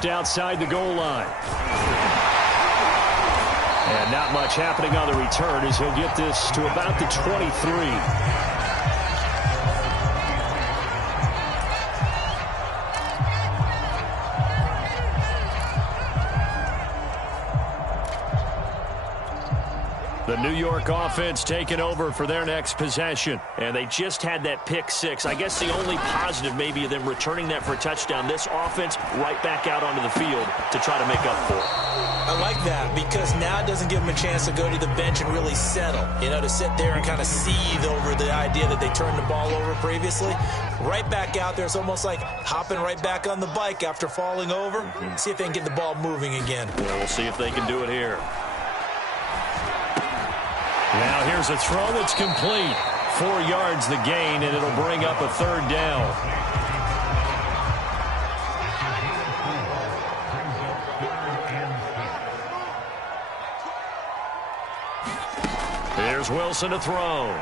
just outside the goal line. And not much happening on the return as he'll get this to about the 23. The New York offense taking over for their next possession. And they just had that pick six. I guess the only positive maybe of them returning that for a touchdown. This offense right back out onto the field to try to make up for it. I like that because now it doesn't give them a chance to go to the bench and really settle. You know, to sit there and kind of seethe over the idea that they turned the ball over previously. Right back out there. It's almost like hopping right back on the bike after falling over. See if they can get the ball moving again. Yeah, we'll see if they can do it here. Now here's a throw that's complete. 4 yards the gain, and it'll bring up a third down. Here's Wilson to throw.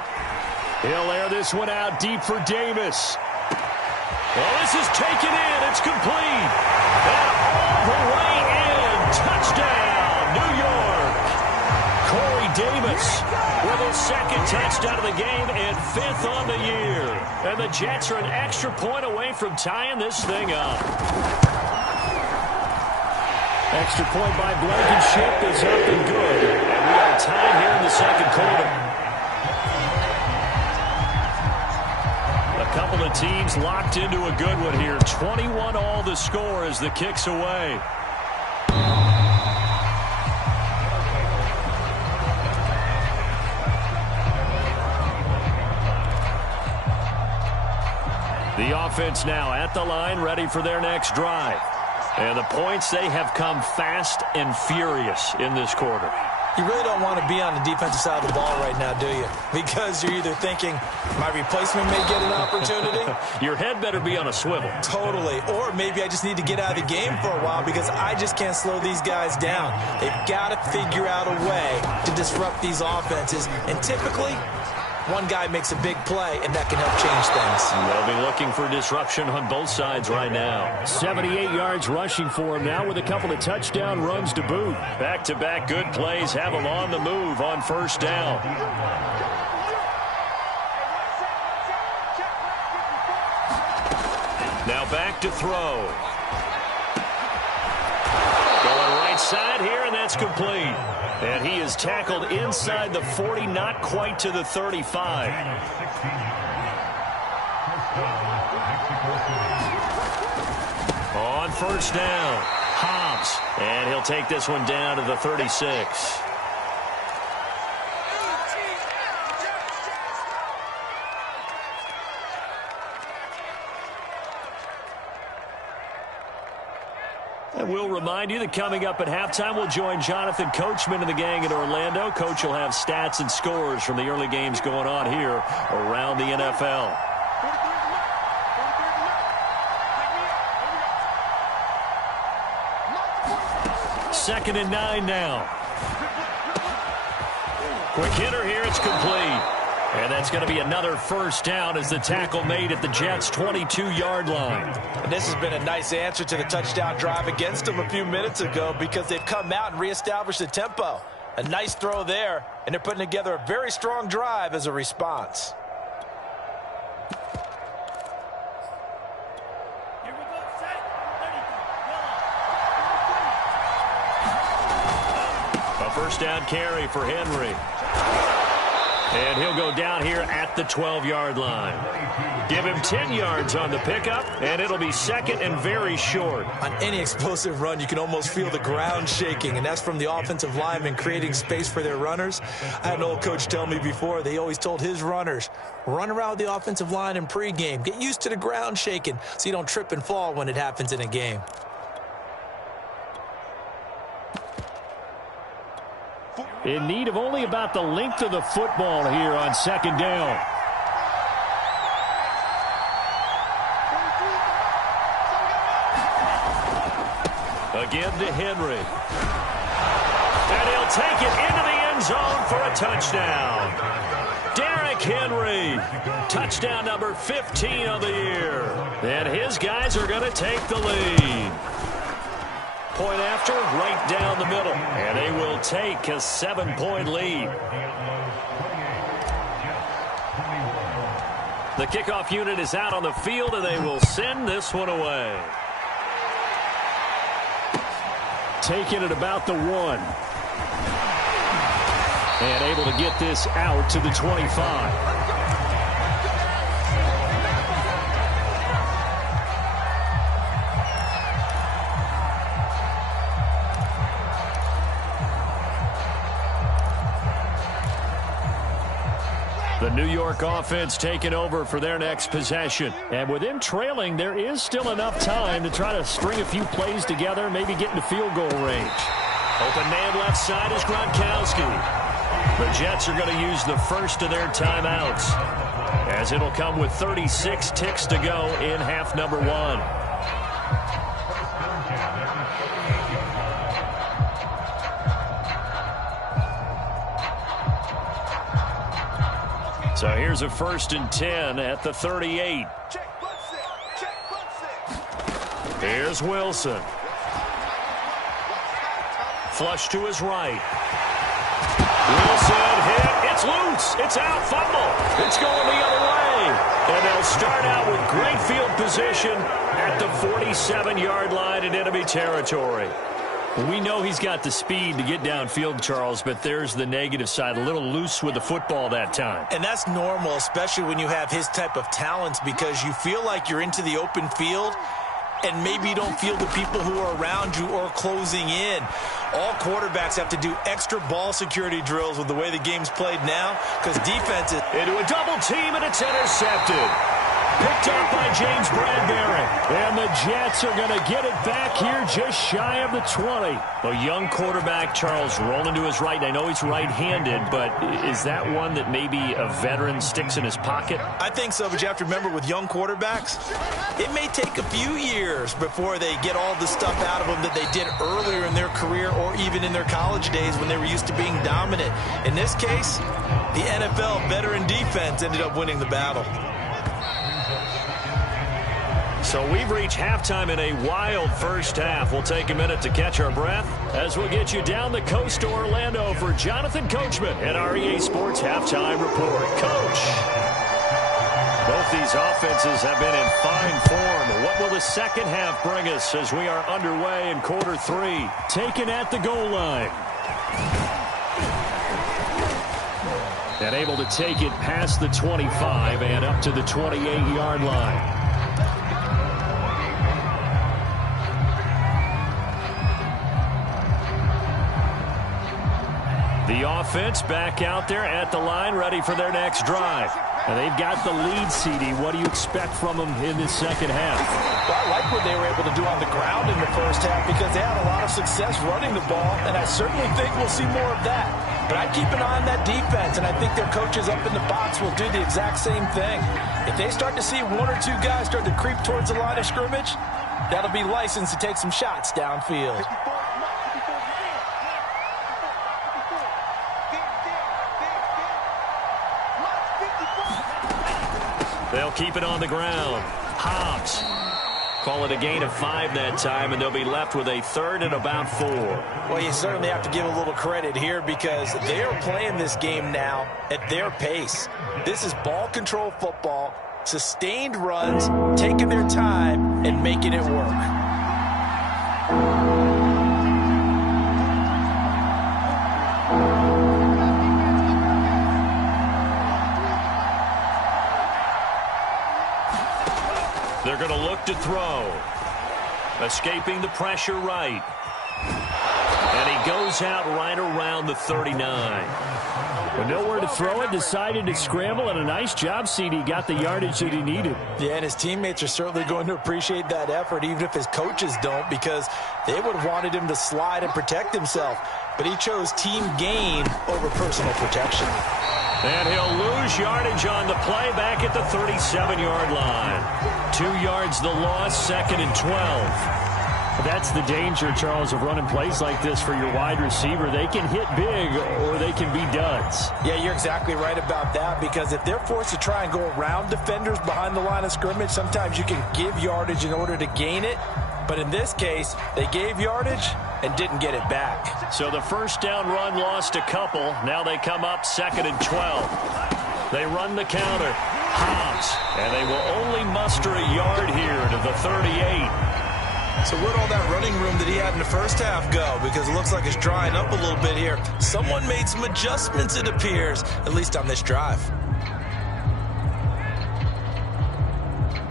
He'll air this one out deep for Davis. Well, this is taken in. It's complete. And all the way in. Touchdown, New York. Corey Davis with his second touchdown of the game and 5th on the year. And the Jets are an extra point away from tying this thing up. Extra point by Blankenship is up and good. And we are tied here in the second quarter. A couple of teams locked into a good one here. 21 all the score as the kick's away. The offense now at the line, ready for their next drive. And the points, they have come fast and furious in this quarter. You really don't want to be on the defensive side of the ball right now, do you? Because you're either thinking, my replacement may get an opportunity. Your head better be on a swivel. Totally. Or maybe I just need to get out of the game for a while because I just can't slow these guys down. They've got to figure out a way to disrupt these offenses. And typically, one guy makes a big play, and that can help change things. They'll be looking for disruption on both sides right now. 78 yards rushing for him now with a couple of touchdown runs to boot. Back-to-back good plays have him on the move on first down. Now back to throw. Going right side here, and that's complete. And he is tackled inside the 40, not quite to the 35. On first down, Hobbs. And he'll take this one down to the 36. And we'll remind you that coming up at halftime, we'll join Jonathan Coachman and the gang in Orlando. Coach will have stats and scores from the early games going on here around the NFL. Second and 9 now. Quick hitter here, it's complete. And that's going to be another first down as the tackle made at the Jets' 22-yard line. And this has been a nice answer to the touchdown drive against them a few minutes ago because they've come out and reestablished the tempo. A nice throw there, and they're putting together a very strong drive as a response. A first down carry for Henry. And he'll go down here at the 12-yard line. Give him 10 yards on the pickup, and it'll be second and very short. On any explosive run, you can almost feel the ground shaking, and that's from the offensive linemen creating space for their runners. I had an old coach tell me before, they always told his runners, run around with the offensive line in pregame. Get used to the ground shaking so you don't trip and fall when it happens in a game. In need of only about the length of the football here on second down. Again to Henry. And he'll take it into the end zone for a touchdown. Derrick Henry, touchdown number 15 of the year. And his guys are going to take the lead. point after, right down the middle. And they will take a 7-point lead. The kickoff unit is out on the field, and they will send this one away. Taking it about the 1. And able to get this out to the 25. The New York offense taking over for their next possession. And with them trailing, there is still enough time to try to string a few plays together, maybe get into field goal range. Open man left side is Gronkowski. The Jets are going to use the first of their timeouts, as it'll come with 36 ticks to go in half number 1. So here's a 1st and 10 at the 38. Here's Wilson. Flush to his right. Wilson hit. It's loose. It's out. Fumble. It's going the other way. And they'll start out with great field position at the 47-yard line in enemy territory. We know he's got the speed to get downfield, Charles, but there's the negative side. A little loose with the football that time. And that's normal, especially when you have his type of talents, because you feel like you're into the open field and maybe you don't feel the people who are around you or closing in. All quarterbacks have to do extra ball security drills with the way the game's played now, because defense is into a double team, and it's intercepted. Picked up by James Bradbury. And the Jets are going to get it back here just shy of the 20. A young quarterback, Charles, rolling to his right. I know he's right-handed, but is that one that maybe a veteran sticks in his pocket? I think so, but you have to remember with young quarterbacks, it may take a few years before they get all the stuff out of them that they did earlier in their career or even in their college days when they were used to being dominant. In this case, the NFL veteran defense ended up winning the battle. So we've reached halftime in a wild first half. We'll take a minute to catch our breath as we'll get you down the coast to Orlando for Jonathan Coachman and our EA Sports Halftime Report. Coach, both these offenses have been in fine form. What will the second half bring us as we are underway in quarter 3? Taken at the goal line. And able to take it past the 25 and up to the 28-yard line. The offense back out there at the line, ready for their next drive. And they've got the lead, CD. What do you expect from them in this second half? Well, I like what they were able to do on the ground in the first half because they had a lot of success running the ball, and I certainly think we'll see more of that. But I keep an eye on that defense, and I think their coaches up in the box will do the exact same thing. If they start to see one or two guys start to creep towards the line of scrimmage, that'll be licensed to take some shots downfield. They'll keep it on the ground. Hobbs. Call it a gain of 5 that time, and they'll be left with a 3rd and about 4. Well, you certainly have to give a little credit here because they are playing this game now at their pace. This is ball control football, sustained runs, taking their time, and making it work. They're going to look to throw. Escaping the pressure right. And he goes out right around the 39. With nowhere to throw it, decided to scramble, and a nice job, CD. Got the yardage that he needed. Yeah, and his teammates are certainly going to appreciate that effort, even if his coaches don't, because they would have wanted him to slide and protect himself. But he chose team gain over personal protection. And he'll lose yardage on the play back at the 37-yard line. 2 yards the loss, 2nd and 12. That's the danger, Charles, of running plays like this for your wide receiver. They can hit big or they can be duds. Yeah, you're exactly right about that, because if they're forced to try and go around defenders behind the line of scrimmage, sometimes you can give yardage in order to gain it. But in this case, they gave yardage and didn't get it back. So the first down run lost a couple. Now they come up 2nd and 12. They run the counter. Hobbs. And they will only muster a yard here to the 38. So where'd all that running room that he had in the first half go? Because it looks like it's drying up a little bit here. Someone made some adjustments, it appears, at least on this drive.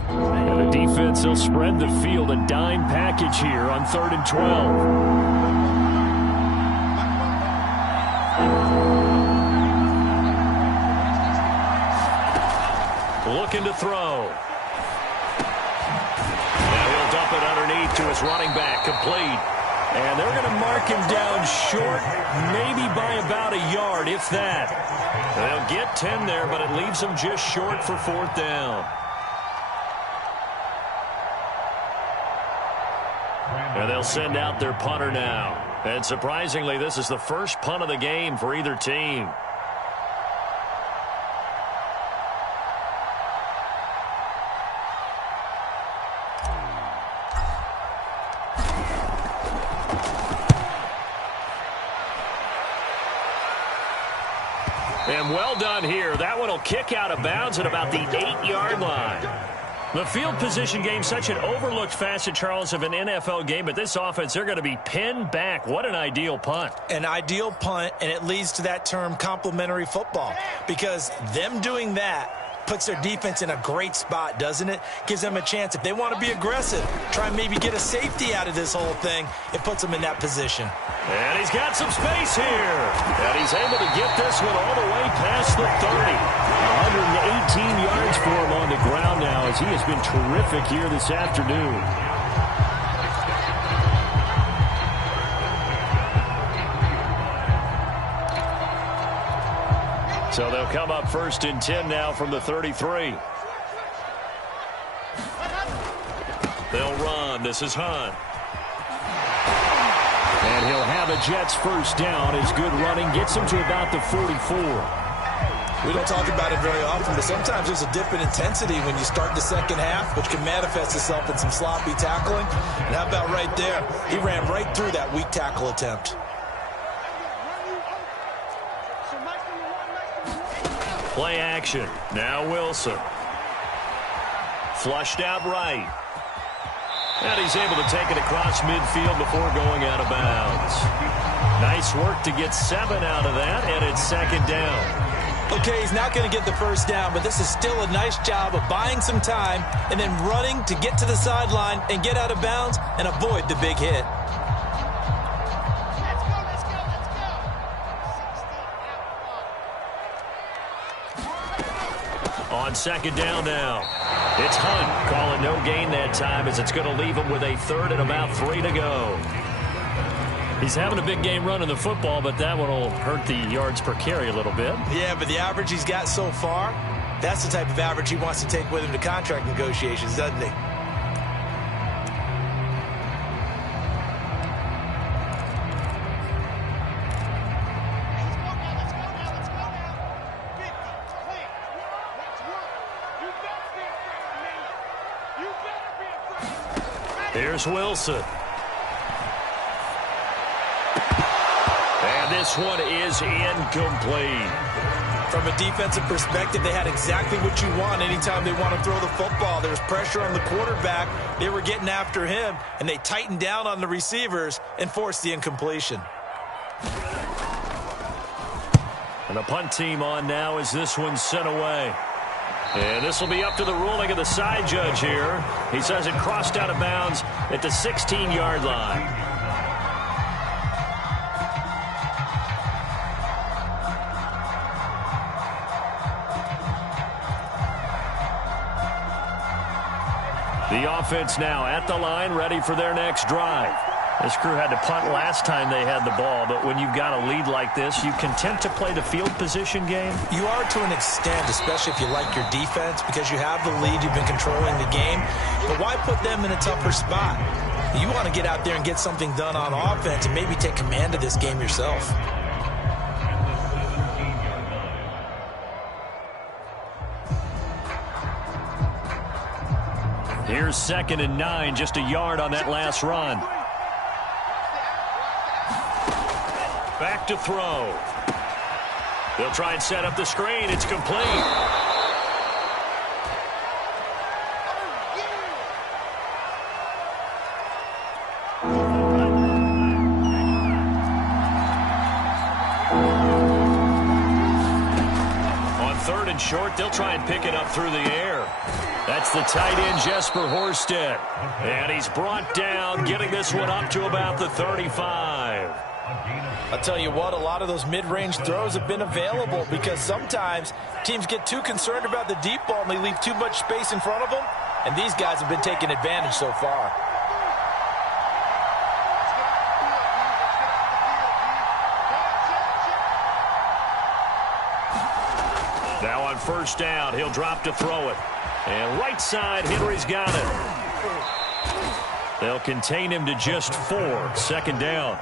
And the defense will spread the field, a dime package here on 3rd and 12. Looking to throw. Dump it underneath to his running back, complete. And they're going to mark him down short, maybe by about a yard, if that. They'll get 10 there, but it leaves them just short for 4th down. And they'll send out their punter now. And surprisingly, this is the first punt of the game for either team. And well done here. That one will kick out of bounds at about the 8-yard line. The field position game, such an overlooked facet, Charles, of an NFL game. But this offense, they're going to be pinned back. What an ideal punt. An ideal punt, and it leads to that term complementary football. Because them doing that puts their defense in a great spot, doesn't it? Gives them a chance. If they want to be aggressive, try and maybe get a safety out of this whole thing, it puts them in that position. And he's got some space here. And he's able to get this one all the way past the 30. 118 yards for him on the ground now, as he has been terrific here this afternoon. So they'll come up 1st and 10 now from the 33. They'll run. This is Hunt. And he'll have a Jets first down. His good running gets him to about the 44. We don't talk about it very often, but sometimes there's a dip in intensity when you start the second half, which can manifest itself in some sloppy tackling. And how about right there? He ran right through that weak tackle attempt. Play action. Now Wilson. Flushed out right. And he's able to take it across midfield before going out of bounds. Nice work to get 7 out of that, and it's 2nd down. Okay, he's not going to get the first down, but this is still a nice job of buying some time and then running to get to the sideline and get out of bounds and avoid the big hit. On 2nd down now. It's Hunt calling no gain that time, as it's going to leave him with a 3rd and about 3 to go. He's having a big game running the football, but that one will hurt the yards per carry a little bit. Yeah, but the average he's got so far, that's the type of average he wants to take with him to contract negotiations, doesn't he? Here's Wilson. And this one is incomplete. From a defensive perspective, they had exactly what you want anytime they want to throw the football. There was pressure on the quarterback. They were getting after him, and they tightened down on the receivers and forced the incompletion. And the punt team on now as this one's sent away. And this will be up to the ruling of the side judge here. He says it crossed out of bounds at the 16-yard line. The offense now at the line, ready for their next drive. This crew had to punt last time they had the ball, but when you've got a lead like this, you content to play the field position game? You are to an extent, especially if you like your defense, because you have the lead, you've been controlling the game. But why put them in a tougher spot? You want to get out there and get something done on offense and maybe take command of this game yourself. Here's 2nd and 9, just a yard on that last run. Back to throw. They'll try and set up the screen. It's complete. On 3rd and short, they'll try and pick it up through the air. That's the tight end, Jesper Horsted. And he's brought down, getting this one up to about the 35. I'll tell you what, a lot of those mid-range throws have been available because sometimes teams get too concerned about the deep ball and they leave too much space in front of them, and these guys have been taking advantage so far. Now on 1st down, he'll drop to throw it. And right side, Henry's got it. They'll contain him to just 4. 2nd down.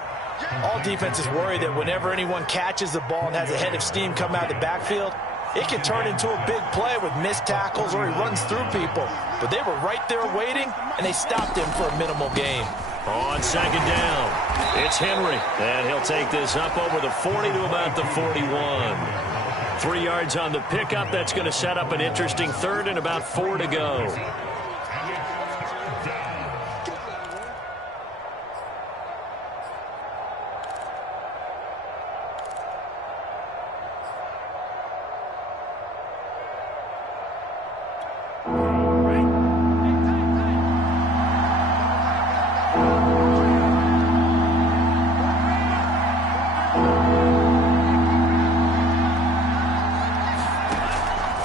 All defenses worry that whenever anyone catches the ball and has a head of steam come out of the backfield, it can turn into a big play with missed tackles or he runs through people. But they were right there waiting, and they stopped him for a minimal gain. On 2nd down, it's Henry. And he'll take this up over the 40 to about the 41. 3 yards on the pickup. That's going to set up an interesting 3rd and about 4 to go.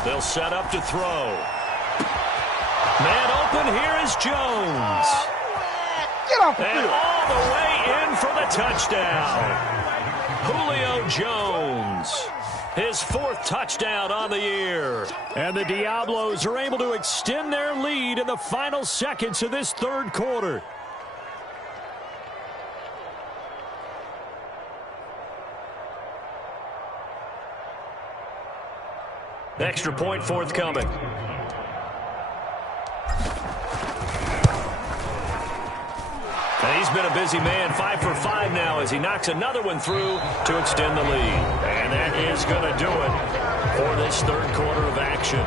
They'll set up to throw. Man open, here is Jones. Get off the and field. all the way in for the touchdown. Julio Jones. His 4th touchdown on the year. And the Diablos are able to extend their lead in the final seconds of this 3rd quarter. Extra point forthcoming. And he's been a busy man, 5 for 5 now as he knocks another one through to extend the lead. And that is going to do it for this 3rd quarter of action.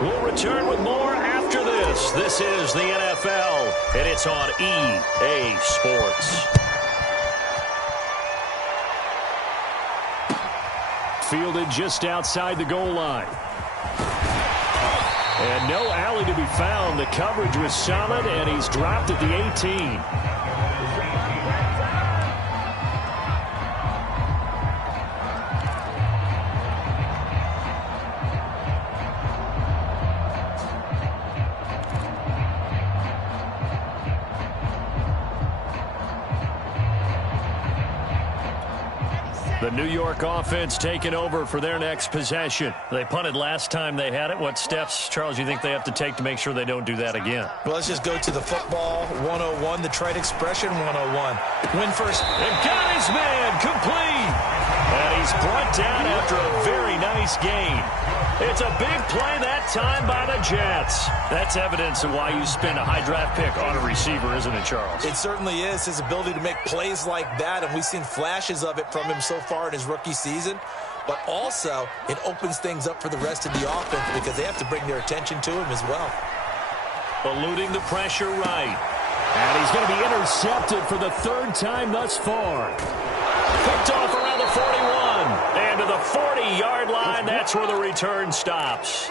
We'll return with more after this. This is the NFL, and it's on EA Sports. Fielded just outside the goal line. And no alley to be found. The coverage was solid, and he's dropped at the 18. The New York offense taking over for their next possession. They punted last time they had it. What steps, Charles, you think they have to take to make sure they don't do that again? Well, let's just go to the football 101, the trite expression 101. Win first. And got his man complete. And he's brought down after a very nice gain. It's a big play that time by the Jets. That's evidence of why you spend a high draft pick on a receiver, isn't it, Charles? It certainly is. His ability to make plays like that, and we've seen flashes of it from him so far in his rookie season. But also, it opens things up for the rest of the offense because they have to bring their attention to him as well. Eluding the pressure right. And he's going to be intercepted for the 3rd time thus far. Picked off around the 41. And to the 40-yard line, that's where the return stops.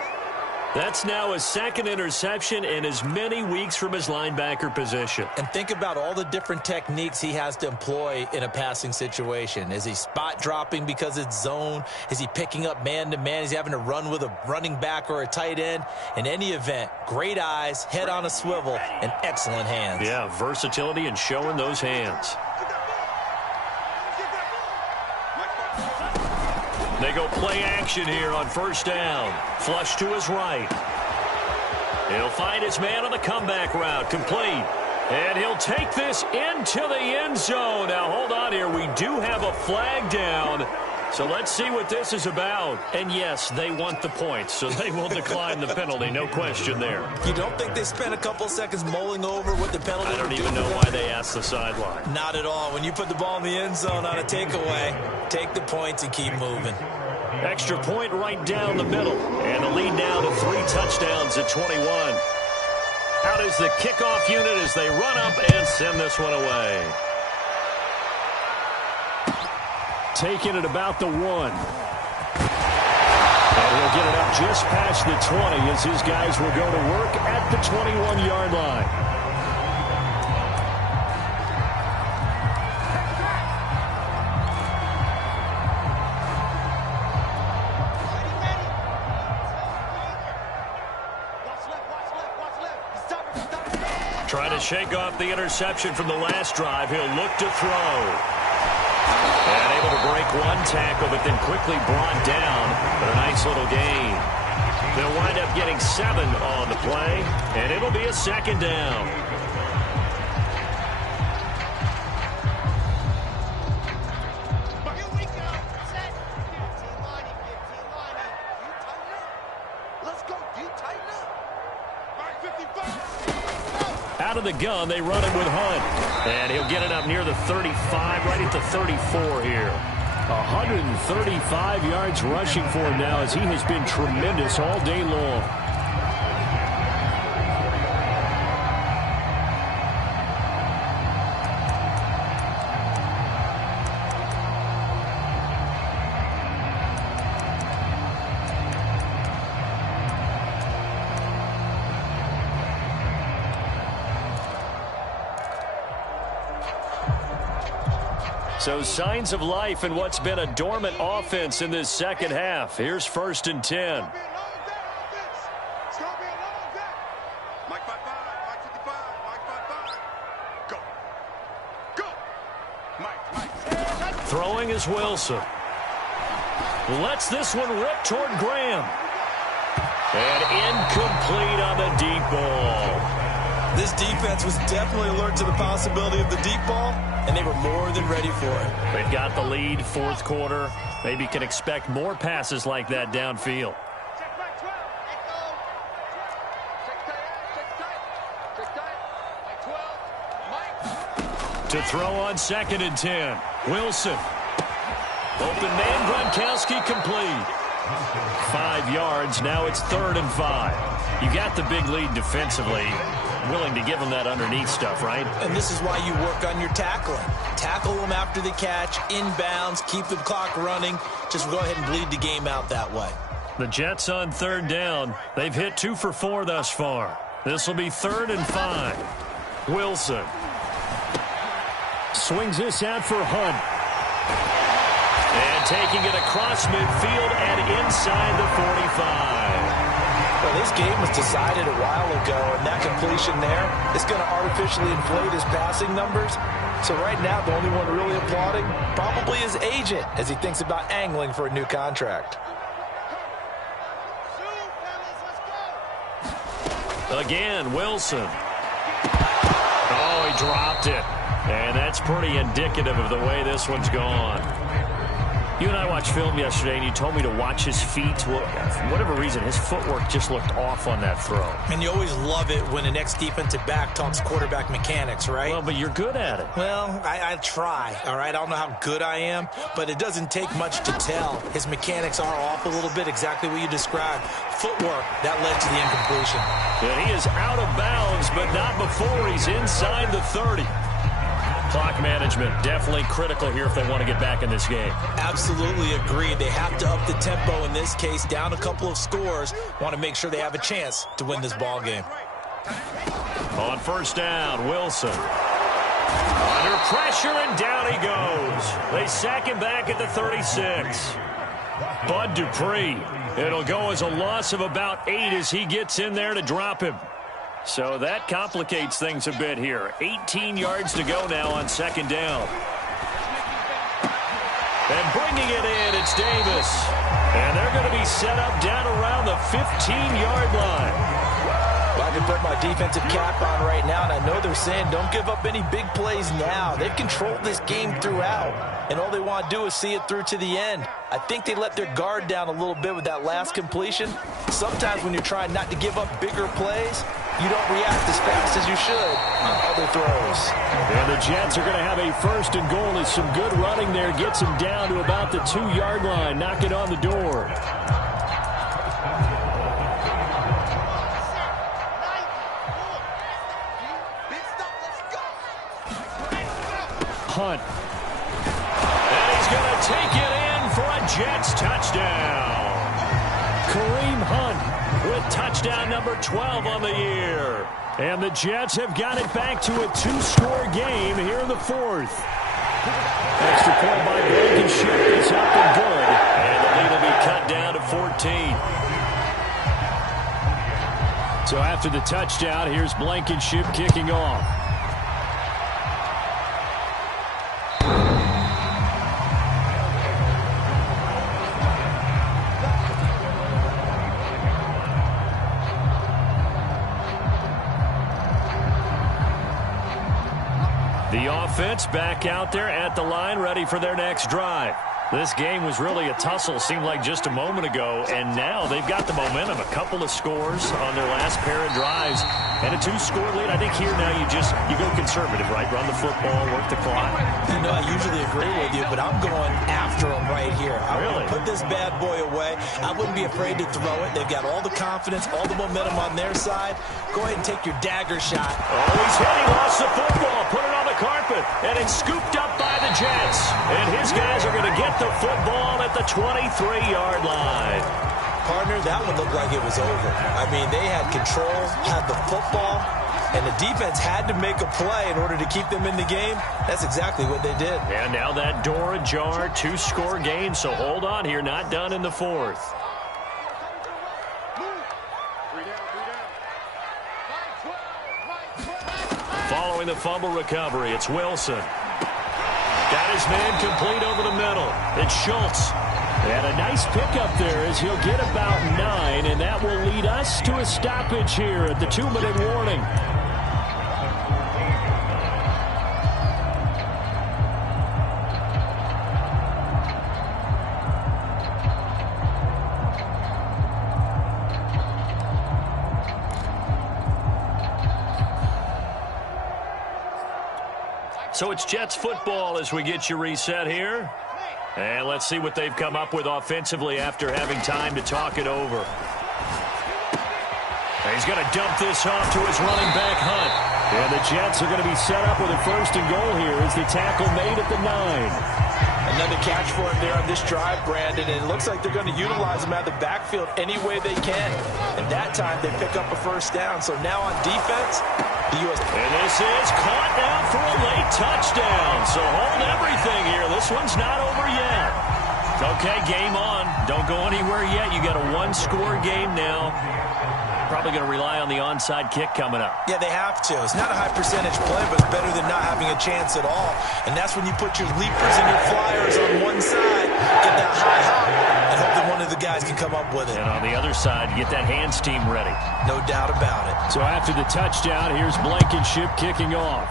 That's now his 2nd interception in as many weeks from his linebacker position. And think about all the different techniques he has to employ in a passing situation. Is he spot dropping because it's zone? Is he picking up man-to-man? Is he having to run with a running back or a tight end? In any event, great eyes, head on a swivel, and excellent hands. Yeah, versatility and showing those hands. They go play action here on 1st down. Flush to his right. He'll find his man on the comeback route. Complete. And he'll take this into the end zone. Now, hold on here. We do have a flag down. So let's see what this is about. And yes, they want the points, so they will decline the penalty. No question there. You don't think they spent a couple seconds mulling over what the penalty I don't would even do know for why them? they asked the sideline. Not at all. When you put the ball in the end zone on a takeaway, take the points and keep moving. Extra point right down the middle. And the lead now to 3 touchdowns at 21. Out is the kickoff unit as they run up and send this one away. Taking it about the 1. And he'll get it up just past the 20 as his guys will go to work at the 21-yard line. Trying to shake off the interception from the last drive. He'll look to throw. And able to break one tackle, but then quickly brought down. But a nice little gain. They'll wind up getting 7 on the play, and it'll be a second down. Here we go. Set. T-lining, T-lining. You tighten up. Let's go. You tighten up. All right, 55. Out of the gun, they run it with Hunt. And he'll get it up near the 35, right at the 34 here. 135 yards rushing for him now as he has been tremendous all day long. So signs of life in what's been a dormant offense in this second half. Here's 1st and 10. It's going to be a long day. Mike 55, Mike 55, Mike 55. Go. Mike. Throwing is Wilson. Lets this one rip toward Graham. And incomplete on the deep ball. This defense was definitely alert to the possibility of the deep ball, and they were more than ready for it. They've got the lead, 4th quarter. Maybe can expect more passes like that downfield. Check back 12. Echo. Check tight. Mike 12. Mike. To throw on 2nd and 10. Wilson. Open man, Gronkowski complete. 5 yards. Now it's 3rd and 5. You got the big lead defensively. Willing to give them that underneath stuff, right? And this is why you work on your tackling. Tackle them after the catch, inbounds, keep the clock running. Just go ahead and bleed the game out that way. The Jets on 3rd down. They've hit 2 for 4 thus far. This will be 3rd and 5. Wilson. Swings this out for Hunt. And taking it across midfield and inside the 45. Well, this game was decided a while ago, and that completion there is going to artificially inflate his passing numbers. So right now, the only one really applauding probably his agent as he thinks about angling for a new contract. Again, Wilson. Oh, he dropped it. And that's pretty indicative of the way this one's gone. You and I watched film yesterday, and you told me to watch his feet. Well, for whatever reason, his footwork just looked off on that throw. And you always love it when an ex-defensive back talks quarterback mechanics, right? Well, but you're good at it. Well, I try, all right? I don't know how good I am, but it doesn't take much to tell. His mechanics are off a little bit, exactly what you described. Footwork, that led to the incompletion. And he is out of bounds, but not before he's inside the 30. Clock management definitely critical here if they want to get back in this game. Absolutely agree. They have to up the tempo in this case, down a couple of scores. Want to make sure they have a chance to win this ball game. On 1st down, Wilson. Under pressure, and down he goes. They sack him back at the 36. Bud Dupree. It'll go as a loss of about 8 as he gets in there to drop him. So that complicates things a bit here. 18 yards to go now on 2nd down. And bringing it in, it's Davis. And they're going to be set up down around the 15-yard line. Well, I can put my defensive cap on right now, and I know they're saying don't give up any big plays now. They've controlled this game throughout, and all they want to do is see it through to the end. I think they let their guard down a little bit with that last completion. Sometimes when you're trying not to give up bigger plays, you don't react as fast as you should on other throws. And the Jets are going to have a first and goal as some good running there gets them down to about the 2-yard line, knocking on the door. Hunt. And he's going to take it in for a Jets touchdown. Kareem Hunt with touchdown number 12 on the year. And the Jets have got it back to a 2-score game here in the fourth. Extra point by Blankenship is up and good. And the lead will be cut down to 14. So after the touchdown, here's Blankenship kicking off. The offense back out there at the line, ready for their next drive. This game was really a tussle, seemed like just a moment ago, and now they've got the momentum. A couple of scores on their last pair of drives, and a 2-score lead. I think here now you go conservative, right? Run the football, work the clock. You know, I usually agree with you, but I'm going after them right here. I want to put this bad boy away. I wouldn't be afraid to throw it. They've got all the confidence, all the momentum on their side. Go ahead and take your dagger shot. Oh, he's hit. He lost the football. Put it on the carpet, and it's scooped up by the Jets. And his guys are going to get the football at the 23-yard line. Partner, that one looked like it was over. I mean, they had control, had the football, and the defense had to make a play in order to keep them in the game. That's exactly what they did. And now that door ajar, 2-score game, so hold on here, not done in the fourth. Following the fumble recovery, it's Wilson. Got his man complete over the middle. It's Schultz. And a nice pickup there as he'll get about 9, and that will lead us to a stoppage here at the 2-minute warning. So it's Jets football as we get you reset here. And let's see what they've come up with offensively after having time to talk it over. And he's going to dump this off to his running back, Hunt. And the Jets are going to be set up with a first and goal here as the tackle made at the 9. Another catch for him there on this drive, Brandon, and it looks like they're going to utilize him out of the backfield any way they can. And that time they pick up a first down. So now on defense, the U.S. And this is caught now for a late touchdown. So hold everything here. This one's not over yet. Okay, game on. Don't go anywhere yet. You got a 1-score game now. Probably going to rely on the onside kick coming up. Yeah, they have to. It's not a high percentage play, but it's better than not having a chance at all. And that's when you put your leapers and your flyers on one side, get that high hop, and hope that one of the guys can come up with it. And on the other side, get that hands team ready. No doubt about it. So after the touchdown, here's Blankenship kicking off.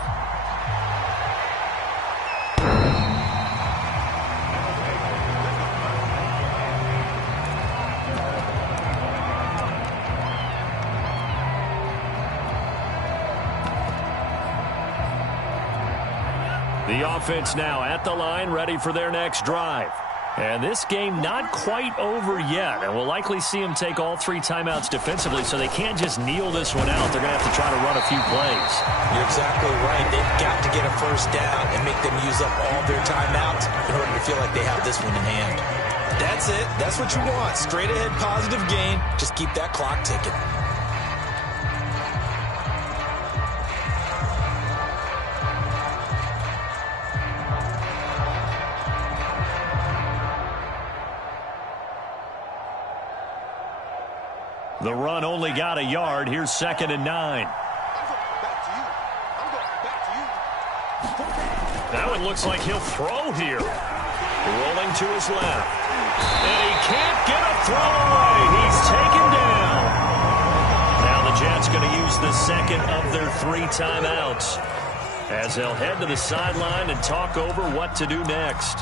The offense now at the line, ready for their next drive. And this game not quite over yet. And we'll likely see them take all 3 timeouts defensively, so they can't just kneel this one out. They're going to have to try to run a few plays. You're exactly right. They've got to get a first down and make them use up all their timeouts in order to feel like they have this one in hand. That's it. That's what you want. Straight ahead positive gain. Just keep that clock ticking. The run only got a yard. Here's 2nd and 9. That one looks like he'll throw here. Rolling to his left. And he can't get a throw away. He's taken down. Now the Jets offense going to use the second of their 3 timeouts as they'll head to the sideline and talk over what to do next.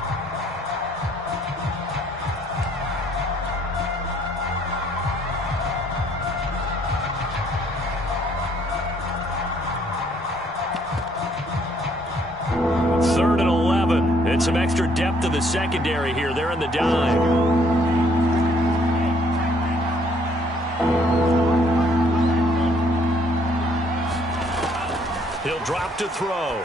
Third and 11. And some extra depth to the secondary here. They're in the dime. He'll drop to throw.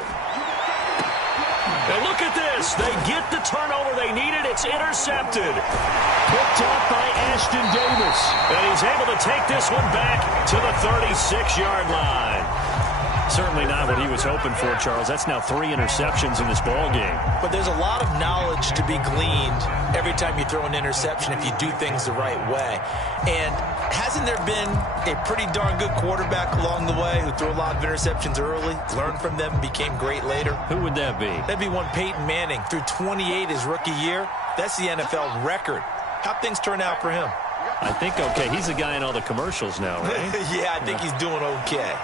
Now look at this. They get the turnover they needed. It's intercepted. Picked up by Ashton Davis. And he's able to take this one back to the 36-yard line. Certainly not what he was hoping for, Charles. That's now 3 interceptions in this ball game. But there's a lot of knowledge to be gleaned every time you throw an interception if you do things the right way. And hasn't there been a pretty darn good quarterback along the way who threw a lot of interceptions early, learned from them, and became great later? Who would that be? That'd be one Peyton Manning. Threw 28 his rookie year. That's the NFL record. How'd things turn out for him? I think okay. He's the guy in all the commercials now, right? Yeah, I think he's doing okay.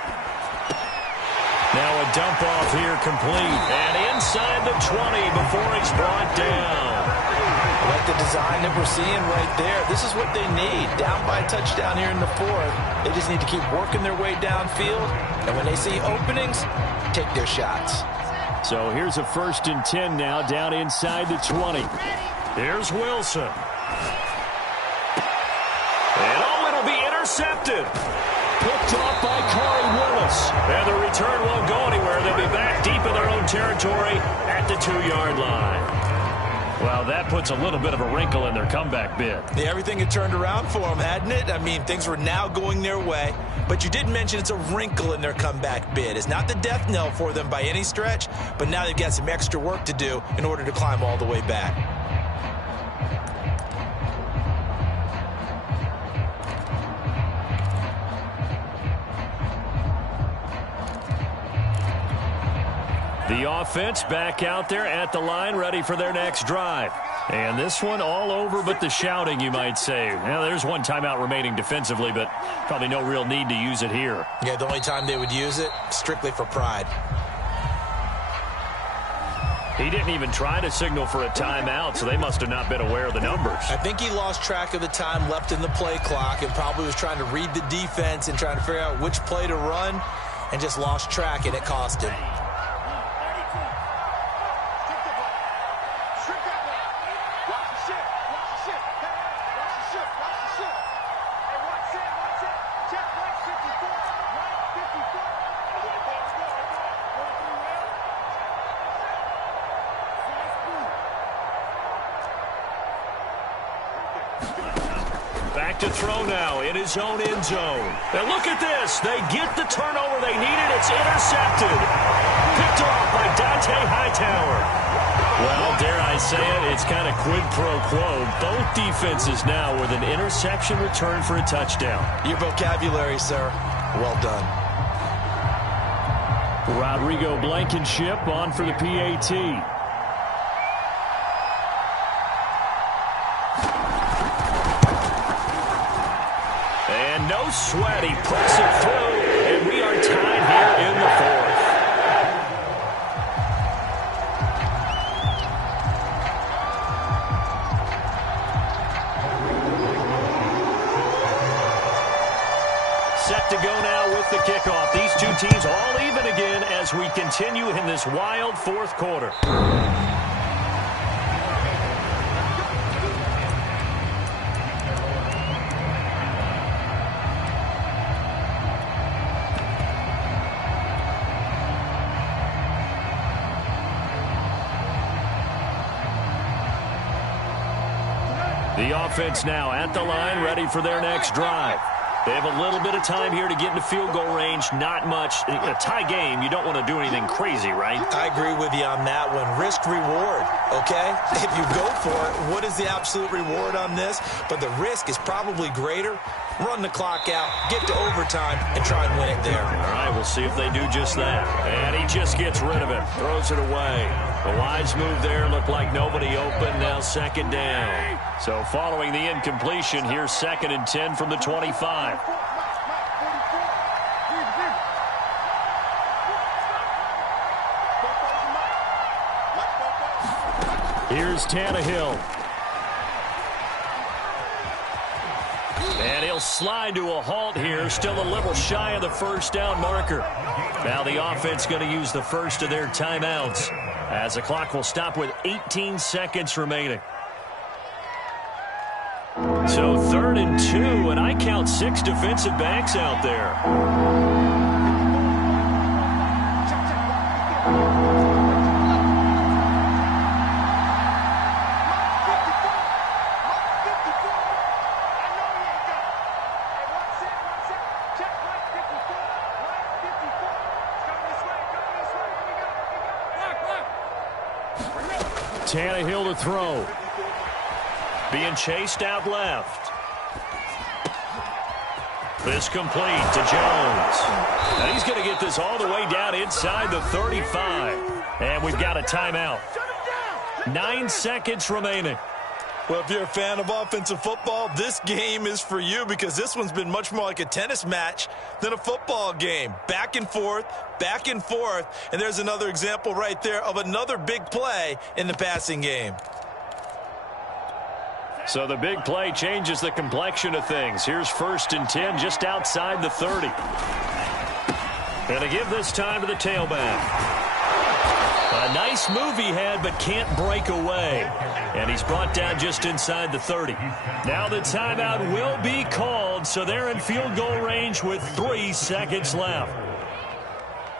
Now a dump off here complete. And inside the 20 before it's brought down. I like the design that we're seeing right there. This is what they need. Down by a touchdown here in the 4th. They just need to keep working their way downfield. And when they see openings, take their shots. So here's a 1st and 10 now down inside the 20. Here's Wilson. And it'll be intercepted. Picked off by Corey Willis. And the return won't go anywhere. They'll be back deep in their own territory at the 2-yard line. Well, that puts a little bit of a wrinkle in their comeback bid. Yeah, everything had turned around for them, hadn't it? I mean, things were now going their way. But you did mention it's a wrinkle in their comeback bid. It's not the death knell for them by any stretch, but now they've got some extra work to do in order to climb all the way back. The offense back out there at the line, ready for their next drive. And this one all over but the shouting, you might say. Now, there's one timeout remaining defensively, but probably no real need to use it here. Yeah, the only time they would use it, strictly for pride. He didn't even try to signal for a timeout, so they must have not been aware of the numbers. I think he lost track of the time left in the play clock and probably was trying to read the defense and trying to figure out which play to run and just lost track, and it cost him. Back to throw now in his own end zone. Now look at this. They get the turnover they needed. It's intercepted. Picked off by Dante Hightower. Well, dare I say it, it's kind of quid pro quo. Both defenses now with an interception return for a touchdown. Your vocabulary, sir. Well done. Rodrigo Blankenship on for the PAT. No sweat, he puts it through, and we are tied here in the 4th. Set to go now with the kickoff. These two teams all even again as we continue in this wild 4th quarter. The offense now at the line, ready for their next drive. They have a little bit of time here to get into field goal range. Not much. In a tie game, you don't want to do anything crazy, right? I agree with you on that one. Risk reward, okay? If you go for it, what is the absolute reward on this? But the risk is probably greater. Run the clock out, get to overtime, and try and win it there. All right, we'll see if they do just that. And he just gets rid of it, throws it away. The wise move there, looked like nobody open. Now 2nd down. So following the incompletion, here's 2nd and 10 from the 25. Here's Tannehill. And he'll slide to a halt here, still a little shy of the first down marker. Now the offense going to use the first of their timeouts as the clock will stop with 18 seconds remaining. So 3rd and 2, and I count 6 defensive backs out there. Tannehill to throw. Being chased out left. This complete to Jones. Now he's going to get this all the way down inside the 35. And we've got a timeout. 9 seconds remaining. Well, if you're a fan of offensive football, this game is for you because this one's been much more like a tennis match than a football game. Back and forth, and there's another example right there of another big play in the passing game. So the big play changes the complexion of things. Here's 1st and 10 just outside the 30. And to give this time to the tailback. A nice move he had, but can't break away. And he's brought down just inside the 30. Now the timeout will be called, so they're in field goal range with 3 seconds left.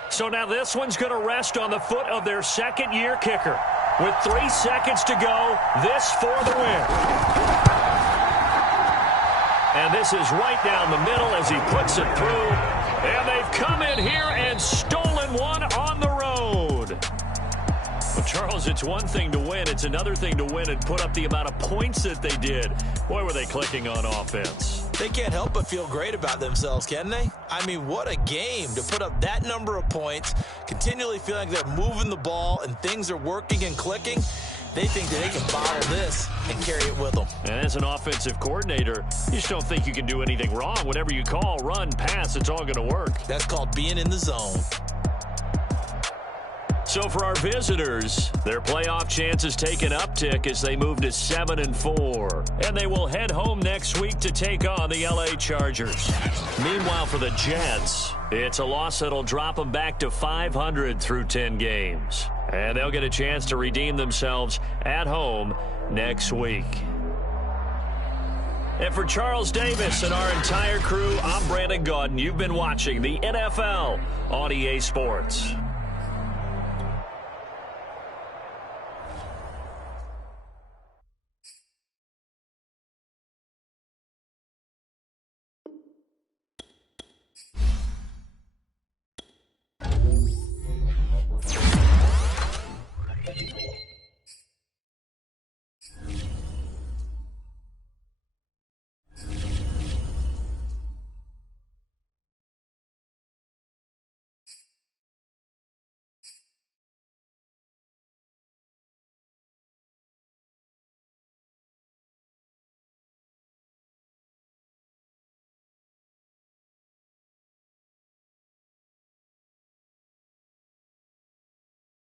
So now this one's going to rest on the foot of their second-year kicker. With 3 seconds to go, this for the win. And this is right down the middle as he puts it through. And they've come in here and stolen one on the road. Well, Charles, it's one thing to win. It's another thing to win and put up the amount of points that they did. Boy, were they clicking on offense. They can't help but feel great about themselves, can they? I mean, what a game to put up that number of points, continually feeling like they're moving the ball and things are working and clicking. They think that they can bottle this and carry it with them. And as an offensive coordinator, you just don't think you can do anything wrong. Whatever you call, run, pass, it's all going to work. That's called being in the zone. So for our visitors, their playoff chances take an uptick as they move to 7-4. And they will head home next week to take on the LA Chargers. Meanwhile, for the Jets, it's a loss that'll drop them back to 500 through 10 games. And they'll get a chance to redeem themselves at home next week. And for Charles Davis and our entire crew, I'm Brandon Gaudin. You've been watching the NFL on EA Sports.